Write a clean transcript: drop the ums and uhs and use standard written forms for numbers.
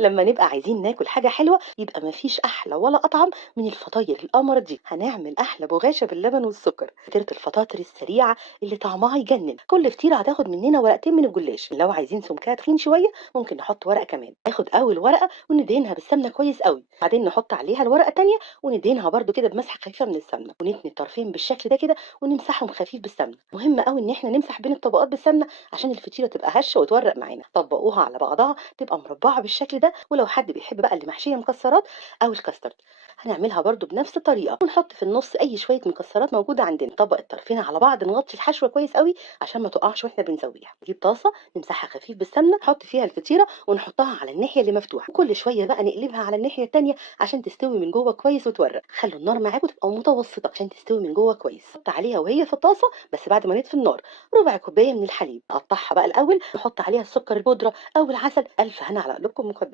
لما نبقى عايزين ناكل حاجة حلوة يبقى مفيش أحلى ولا أطعم من الفطاير القمر دي. هنعمل أحلى بغاشة باللبن والسكر، فطيرة الفطاطر السريعة اللي طعمها يجنن. كل فطيرة هتاخد مننا ورقتين من الجلاش، لو عايزين سمكها تخين شوية ممكن نحط ورقة كمان. ناخد أول ورقة وندهنها بالسمنة كويس قوي، بعدين نحط عليها الورقة التانية وندهنها برضو كده بمسحة خفيفة من السمنة، ونتني الطرفين بالشكل ده كده ونمسحهم خفيف بالسمنة. مهم قوي إن احنا نمسح بين الطبقات بالسمنة عشان الفطيرة تبقى هشة وتورق معانا. طبقوها على بعضها تبقى مربعة بالشكل ده. ولو حد بيحب بقى اللي محشية مكسرات أو الكاسترد هنعملها برضو بنفس الطريقة، ونحط في النص أي شوية مكسرات موجودة عندنا. نطبق الطرفين على بعض، نغطي الحشوة كويس قوي عشان ما تقعش واحنا بنسويها. نجيب طاسة نمسحها خفيف بالسمنة، نحط فيها الفطيرة ونحطها على الناحية اللي مفتوحة، وكل شوية بقى نقلبها على الناحية التانية عشان تستوي من جوه كويس وتورق. خلوا النار معاكم تبقى متوسطة عشان تستوي من جوه كويس. نحط عليها وهي في الطاسة بس بعد ما نطفي النار ربع كوباية من الحليب. نقطعها بقى الأول، نحط عليها السكر البودرة أو العسل. ألف هنا على قلوبكم مقدما.